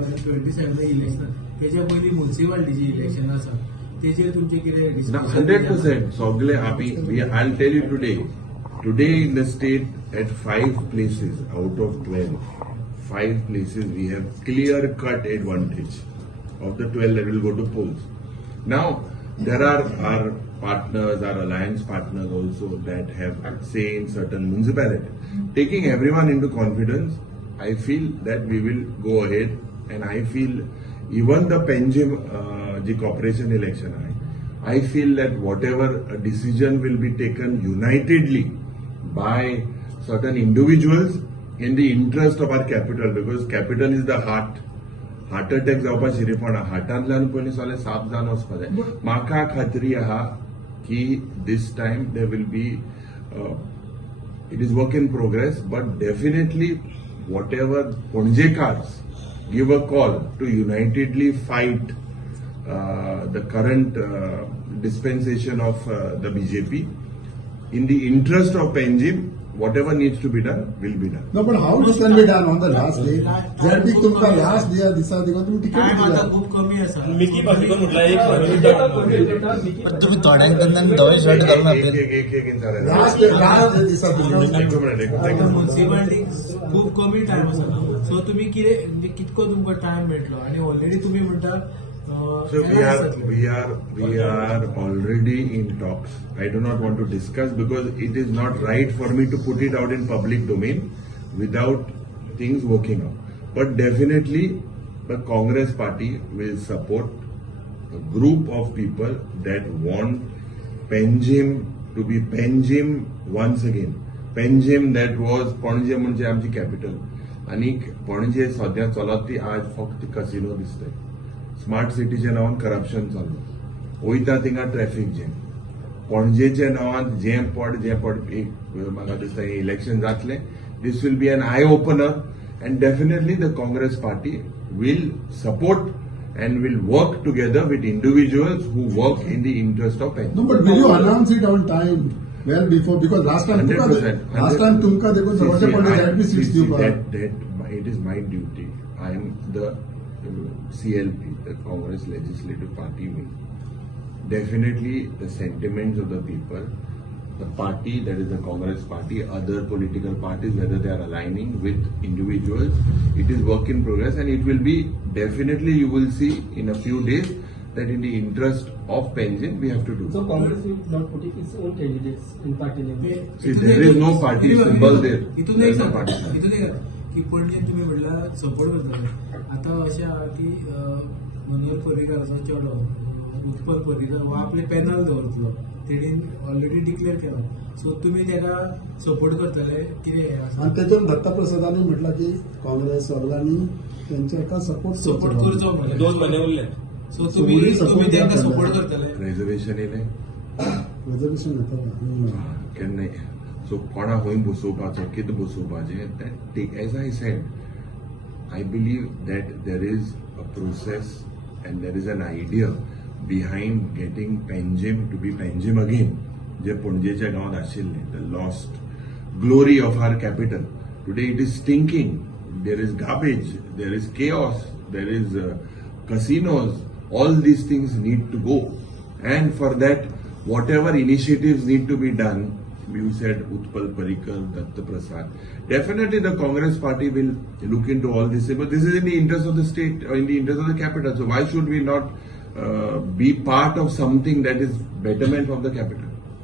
2027 election तेजे पयली म्युनिसिपालिटीची election आसा तेजेर तुमचे कितें डिस्कशन 100% सगळे आम्ही I'll tell you today in the state at 5 places out of 12 5 places we have clear cut advantage of the 12 that will go to polls. Now there are our partners, our alliance partners also that have say in certain municipalities. Taking everyone into confidence, I feel that we will go ahead, and I feel even the Panjim the corporation election, I feel that whatever a decision will be taken unitedly by certain individuals in the interest of our capital, because capital is the heart attack जावपा शिरेपणा हार्टांतल्यान पयलीं सगळें साफ जावन वचपा जाय. म्हाका खात्री आहा की this time there will be it is work in progress, but definitely whatever Ponjekars give a call to unitedly fight the current dispensation of the BJP in the interest of Panjim. Whatever needs to be done will be done. No, but how this can be done on the last day? जर भी तुमका last दिया दिसा देखो तुम्ही ticket दिला खूप कमी आसा मिकी भाजीकर म्हटलं एक तुम्ही थोड्यांक दोन शॉट करून आपले लास्ट दिसा तुम्ही म्युनिसिपालिटी खूप कमी टाइम आसा सो तुम्ही कितको तुमकां टाइम मेळटलो आणि ऑलरेडी तुम्ही म्हणटा So we are already in talks. I do not want to discuss because it is not right for me to put it out in public domain without things working out. But definitely the Congress party will support a group of people that want Panjim to be Panjim once again. Panjim that was Panaji म्हणजे आमची capital आणि पणजे सध्या चलत ती आज फक्त casino दिसतंय. Smart सिटीच्या नावान करप्शन चालू वयता थिंगा ट्रॅफिक जॅम पणजेच्या नावान जे पड एक म्हाका दिसता इलेक्शन जातले this will be an eye opener and definitely the Congress party will support and will work together with individuals who work in the interest of Panjim. No, but will you announce it on time? Well before, because last time tumka dekho जवळचे पडले that be 60 that it is my duty. I am the CLP, the Congress Legislative Party wing. Definitely the sentiments of the people, the party that is the Congress party, other political parties, whether they are aligning with individuals, it is work in progress and it will be definitely you will see in a few days that in the interest of Panjim we have to do. So Congress will not put its own candidates in party level. See, there is no party symbol there. There is no party symbol. की पणजेन तुम्ही म्हणला support करतले आता अशें आहा की मनोहर पर्रीकाराचो चेडो उत्पल पर्रीकार हो आपले पॅनल दवरतलो तेणीन ऑलरेडी डिक्लेअर केला सो तुम्ही त्याला सपोर्ट करतले कितें आणि त्याच्यावर दत्ता प्रसादांनी म्हटलं की काँग्रेस सगळ्यांनी त्यांच्या सपोर्ट करचो दोन महिने उरले सो तुम्ही त्यांना सपोर्ट करतले रिझर्वेशन येयलें रिझर्वेशन येता केन्ना सो कोणा खंय बसोवपाचो कितें बसोवपाचें as I said I believe that there is a process and there is an idea behind getting Panjim to be Panjim again जे पणजेच्या गांवांत आशिल्लें the lost glory of our capital today it is stinking there is garbage there is chaos there is casinos, all these things need to go. And for that, whatever initiatives need to be done, you said Utpal Parikar, Datta Prasad, definitely the Congress party will look into all this. But this is in the interest of the state, or in the interest of the capital. So why should we not be part of something that is betterment of the capital?